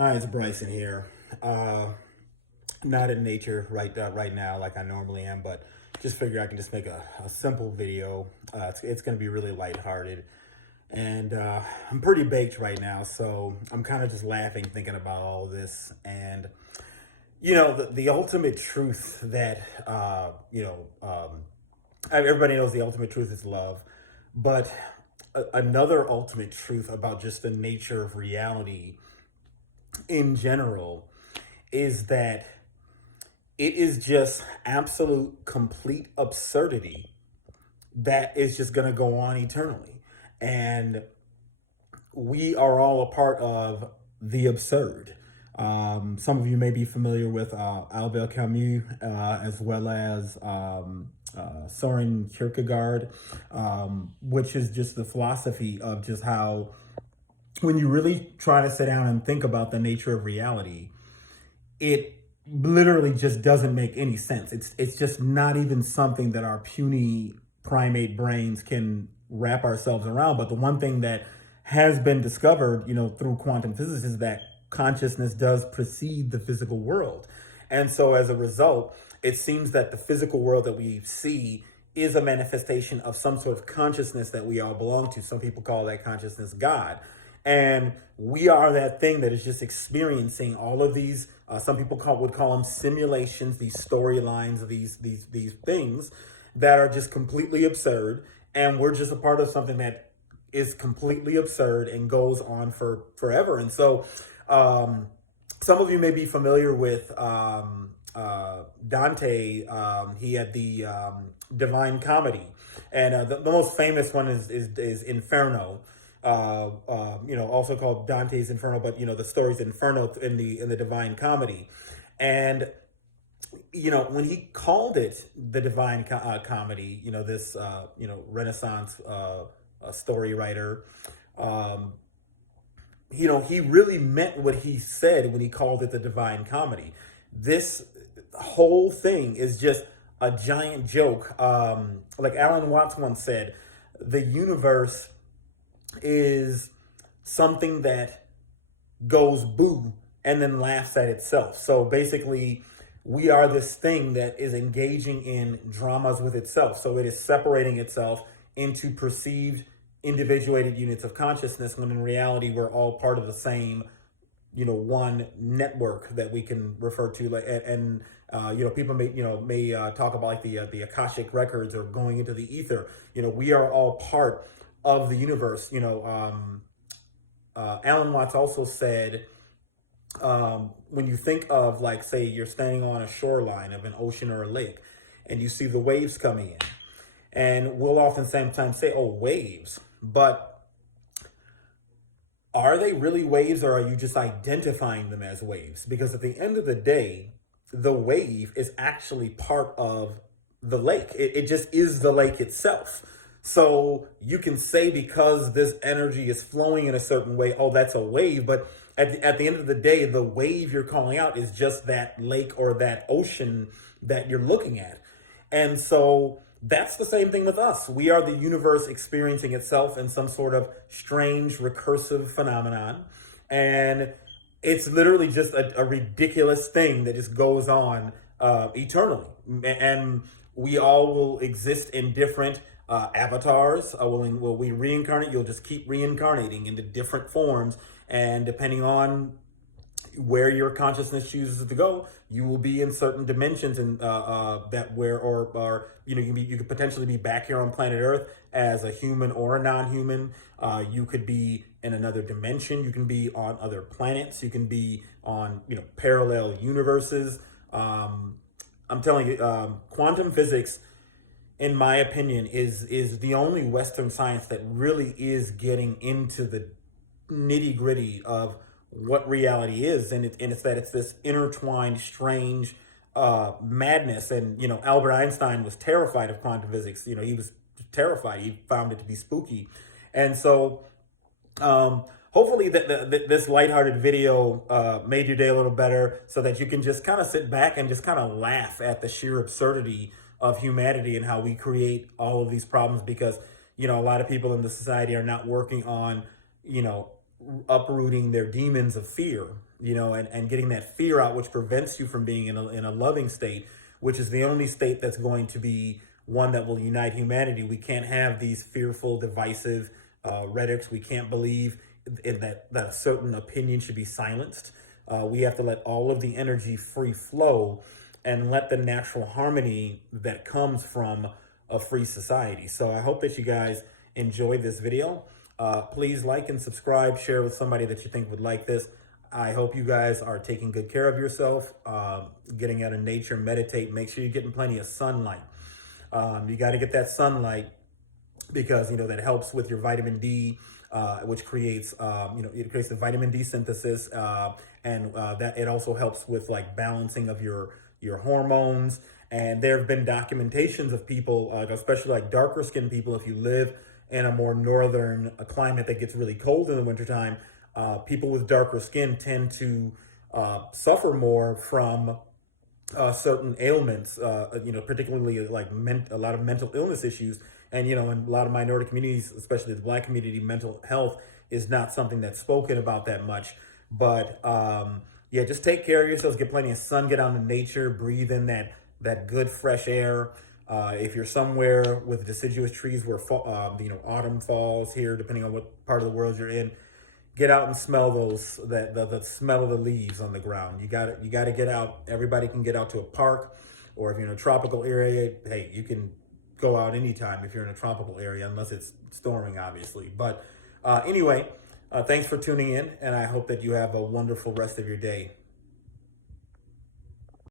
Hi, it's Bryson here. Not in nature right now like I normally am, but just figure I can just make a simple video. It's going to be really lighthearted, and I'm pretty baked right now, so I'm kind of just laughing thinking about all this. And the ultimate truth that everybody knows the ultimate truth is love, but another ultimate truth about just the nature of reality in general is that it is just absolute complete absurdity that is just going to go on eternally. And we are all a part of the absurd. Some of you may be familiar with Albert Camus, as well as Soren Kierkegaard, which is just the philosophy of just how, when you really try to sit down and think about the nature of reality, it literally just doesn't make any sense. It's just not even something that our puny primate brains can wrap ourselves around. But the one thing that has been discovered, through quantum physics is that consciousness does precede the physical world. And so as a result, it seems that the physical world that we see is a manifestation of some sort of consciousness that we all belong to. Some people call that consciousness God. And we are that thing that is just experiencing all of these. Some people would call them simulations, these storylines, these things that are just completely absurd, and we're just a part of something that is completely absurd and goes on for forever. And so, some of you may be familiar with Dante. He had the Divine Comedy, and the most famous one is Inferno. Also called Dante's Inferno, but the story's Inferno in the Divine Comedy. And when he called it the Divine Comedy, this Renaissance story writer, he really meant what he said when he called it the Divine Comedy. This whole thing is just a giant joke. Like Alan Watts once said, the universe is something that goes boo and then laughs at itself. So basically, we are this thing that is engaging in dramas with itself. So it is separating itself into perceived individuated units of consciousness, when in reality we're all part of the same one network that we can refer to. Like, and people may talk about like the Akashic records or going into the ether. We are all part of the universe. Alan Watts also said, when you think of, like, say you're standing on a shoreline of an ocean or a lake, and you see the waves coming in, and we'll often sometimes say, "Oh, waves," but are they really waves, or are you just identifying them as waves? Because at the end of the day, the wave is actually part of the lake. It just is the lake itself. So you can say, because this energy is flowing in a certain way, oh, that's a wave. But at the end of the day, the wave you're calling out is just that lake or that ocean that you're looking at. And so that's the same thing with us. We are the universe experiencing itself in some sort of strange recursive phenomenon. And it's literally just a ridiculous thing that just goes on eternally. And we all will exist in different avatars. Will we reincarnate? You'll just keep reincarnating into different forms. And depending on where your consciousness chooses to go, you will be in certain dimensions, and that where or you could potentially be back here on planet Earth as a human or a non-human. You could be in another dimension. You can be on other planets. You can be on parallel universes. I'm telling you, quantum physics, in my opinion, is the only Western science that really is getting into the nitty gritty of what reality is, and it's that it's this intertwined, strange madness. And Albert Einstein was terrified of quantum physics. He was terrified. He found it to be spooky, and so hopefully this lighthearted video made your day a little better, so that you can just kind of sit back and just kind of laugh at the sheer absurdity of humanity and how we create all of these problems. Because a lot of people in the society are not working on uprooting their demons of fear. and getting that fear out, which prevents you from being in a loving state, which is the only state that's going to be one that will unite humanity. We can't have these fearful, divisive rhetorics. We can't believe in that a certain opinion should be silenced. We have to let all of the energy free flow and let the natural harmony that comes from a free society. So I hope that you guys enjoyed this video. Please like and subscribe, share with somebody that you think would like this. I hope you guys are taking good care of yourself, getting out of nature, meditate, make sure you're getting plenty of sunlight. You got to get that sunlight because, that helps with your vitamin D, which creates, it creates the vitamin D synthesis, and that it also helps with like balancing of your hormones. And there have been documentations of people, especially like darker skinned people, if you live in a more northern climate that gets really cold in the wintertime, people with darker skin tend to suffer more from certain ailments, particularly like a lot of mental illness issues. And, in a lot of minority communities, especially the Black community, mental health is not something that's spoken about that much. But yeah, just take care of yourselves, get plenty of sun, get out in nature, breathe in that good fresh air. If you're somewhere with deciduous trees where autumn falls here, depending on what part of the world you're in, get out and smell the smell of the leaves on the ground. You got to get out. Everybody can get out to a park, or if you're in a tropical area, hey, you can go out anytime if you're in a tropical area, unless it's storming, obviously. But anyway, thanks for tuning in, and I hope that you have a wonderful rest of your day.